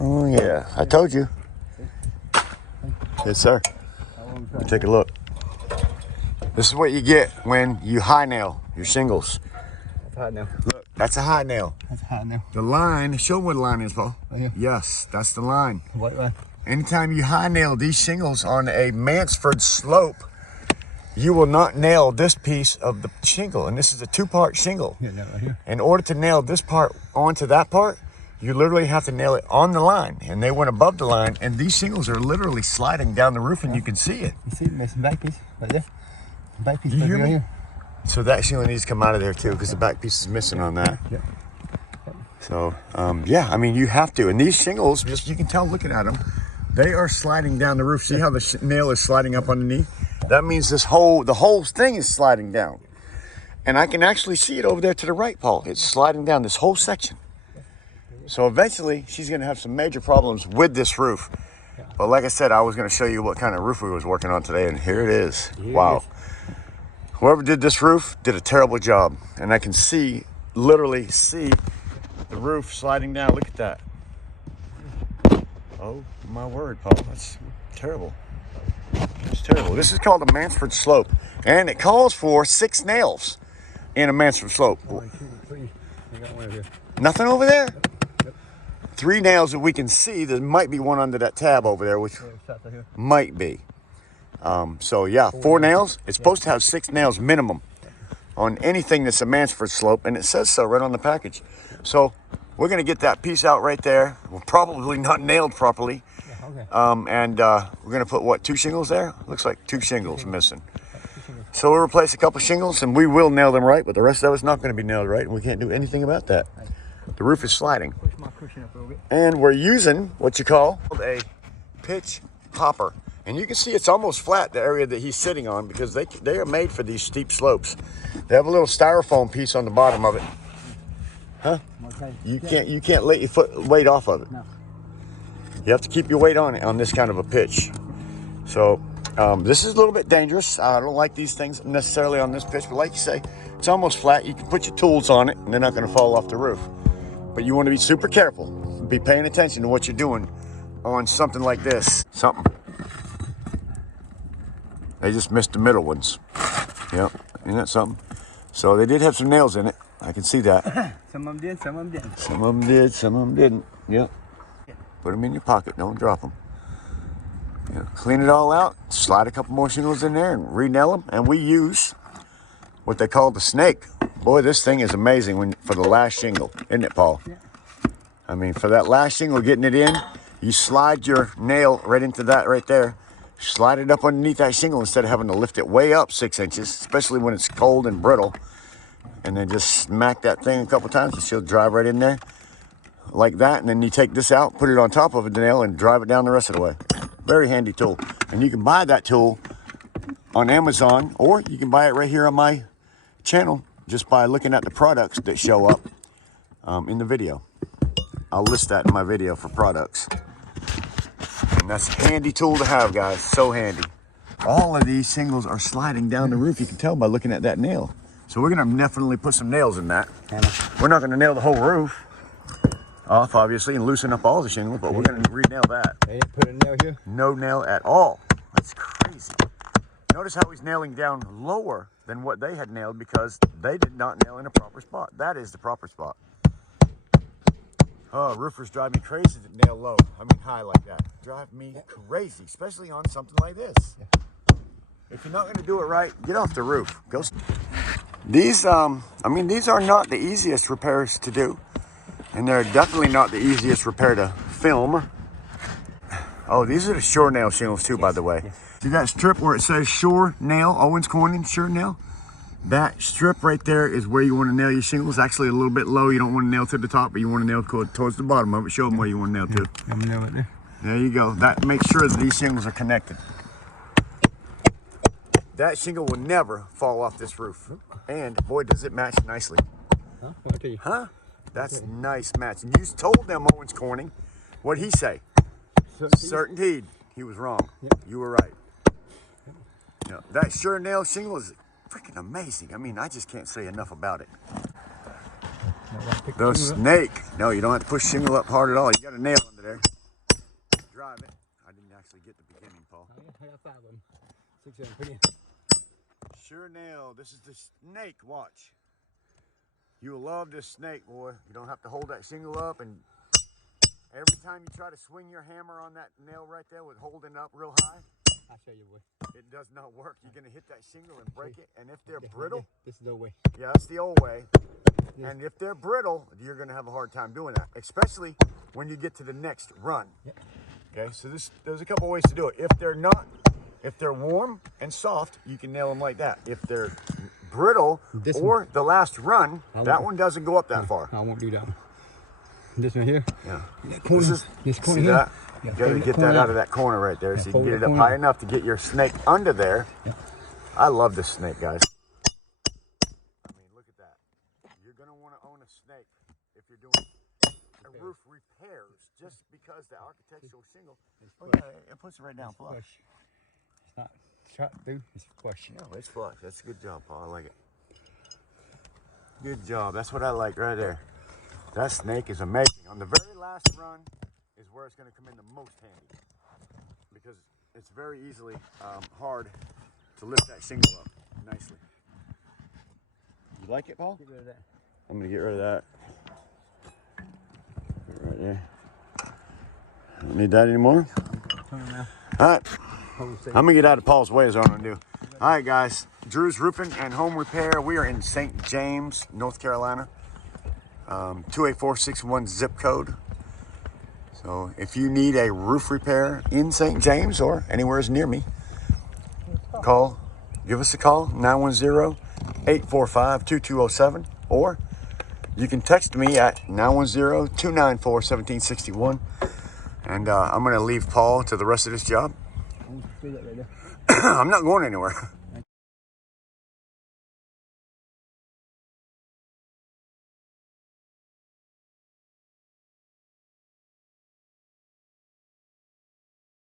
Oh yeah, I told you. Yes, sir. Take a look. This is what you get when you high nail your shingles. That's a hot nail. Look, that's a high nail. That's a hot nail. The line, show what the line is, Paul. Oh, yeah. Yes, that's the line. White line. Anytime you high nail these shingles on a Mansford slope, you will not nail this piece of the shingle. And this is a 2-part shingle. Yeah, that right here. In order to nail this part onto that part, you literally have to nail it on the line. And they went above the line, and these shingles are literally sliding down the roof, and you can see it. You see it missing back piece right there? The back piece You right hear me? here. So that shingle needs to come out of there too, because the back piece is missing on that. Yeah. So, yeah, I mean, you have to. And these shingles, just you can tell looking at them, they are sliding down the roof. See how the nail is sliding up underneath? That means the whole thing is sliding down. And I can actually see it over there to the right, Paul. It's sliding down this whole section. So eventually, she's going to have some major problems with this roof. But like I said, I was going to show you what kind of roof we was working on today, and here it is. Wow. Whoever did this roof did a terrible job. And I can literally see the roof sliding down. Look at that. Oh my word, Paul, that's terrible. It's terrible. This is called a Mansford slope, and it calls for 6 nails in a Mansford slope. Nothing over there? 3 nails that we can see. There might be one under that tab over there, which might be. So yeah, 4 nails. It's supposed to have 6 nails minimum on anything that's a Mansford slope, and it says so right on the package. So we're gonna get that piece out right there. We're probably not nailed properly. And we're gonna put what, 2 shingles there? Looks like 2 shingles missing. So we'll replace a couple shingles, and we will nail them right, but the rest of it's not gonna be nailed right, and we can't do anything about that. The roof is sliding. Push my cushion up a little bit. And we're using what you call a pitch hopper. And you can see it's almost flat, the area that he's sitting on, because they are made for these steep slopes. They have a little styrofoam piece on the bottom of it. Huh? Okay. You can't let your weight off of it. No. You have to keep your weight on it on this kind of a pitch. So this is a little bit dangerous. I don't like these things necessarily on this pitch, but like you say, it's almost flat. You can put your tools on it, and they're not going to fall off the roof. But you want to be super careful. Be paying attention to what you're doing on something like this. They just missed the middle ones. Yep, isn't that something? So they did have some nails in it. I can see that. Some of them did, some of them didn't. Some of them did, some of them didn't. Yep. Put them in your pocket, don't drop them. Clean it all out, slide a couple more shingles in there and re-nail them. And we use what they call the snake. Boy, this thing is amazing for the last shingle, isn't it, Paul? Yeah. I mean, for that last shingle, getting it in, you slide your nail right into that right there. Slide it up underneath that shingle instead of having to lift it way up 6 inches, especially when it's cold and brittle. And then just smack that thing a couple times and she'll drive right in there like that. And then you take this out, put it on top of the nail, and drive it down the rest of the way. Very handy tool. And you can buy that tool on Amazon, or you can buy it right here on my channel just by looking at the products that show up in the video. I'll list that in my video for products. And that's a handy tool to have, guys. So handy. All of these shingles are sliding down the roof. You can tell by looking at that nail. So we're going to definitely put some nails in that. We're not going to nail the whole roof off, obviously, and loosen up all the shingles, but we're going to re-nail that. They didn't put a nail here? No nail at all. That's crazy. Notice how he's nailing down lower than what they had nailed, because they did not nail in a proper spot. That is the proper spot. Oh, roofers drive me crazy to nail low. I mean high like that. Drive me crazy, especially on something like this. If you're not going to do it right, get off the roof. Go. These, I mean, these are not the easiest repairs to do, and they're definitely not the easiest repair to film. Oh, these are the Shore Nail shingles too, by the way. See that strip where it says Shore Nail, Owens Corning Shore Nail? That strip right there is where you want to nail your shingles. Actually a little bit low. You don't want to nail to the top, but you want to nail towards the bottom of it. Show them where you want to nail to. I'm gonna nail it there. There you go. That makes sure that these shingles are connected. That shingle will never fall off this roof. And boy, does it match nicely. Huh? What I tell you? Huh? That's a nice match. And you told them, Owens Corning, what'd he say? Certainty. He was wrong. Yep. You were right. Yep. That Shore Nail shingle is freaking amazing. I mean, I just can't say enough about it. The snake. No, you don't have to push shingle up hard at all. You got a nail under there. Drive it. I didn't actually get the beginning, Paul. Oh, yeah, I got 5 of them. 6 of them, put in. Sure nail. This is the snake, watch. You will love this snake, boy. You don't have to hold that shingle up, and every time you try to swing your hammer on that nail right there with holding up real high, I'll show you, boy. it does not work. You're gonna hit that shingle and break it, and if they're brittle, This is the way. yeah, that's the old way. And if they're brittle, you're gonna have a hard time doing that, especially when you get to the next run. Yep. Okay, so there's a couple ways to do it. If they're warm and soft, you can nail them like that. If they're brittle or the last run, that one doesn't go up that far. I won't do that one. This one here. Yeah. That corner, this corner See here. that? You gotta get that out of that corner right there, so you can get it up high enough to get your snake under there. Yeah. I love this snake, guys. I mean, look at that. You're gonna want to own a snake if you're doing roof repairs, just because the architectural shingle. Oh yeah, it puts it right down flush. It's not shot through. It's flush. No, it's flush. That's a good job, Paul. I like it. Good job. That's what I like right there. That snake is amazing. On the very last run is where it's going to come in the most handy, because it's very easily hard to lift that shingle up nicely. You like it, Paul? Get rid of that. I'm going to get rid of that. Put it right there. Don't need that anymore. Turn around. All right. I'm going to get out of Paul's way is what I'm going to do. All right, guys. Drew's Roofing and Home Repair. We are in St. James, North Carolina. 28461 zip code. So if you need a roof repair in St. James or anywhere near me, give us a call, 910-845-2207, or you can text me at 910-294-1761. And I'm going to leave Paul to the rest of this job. Right there. I'm not going anywhere.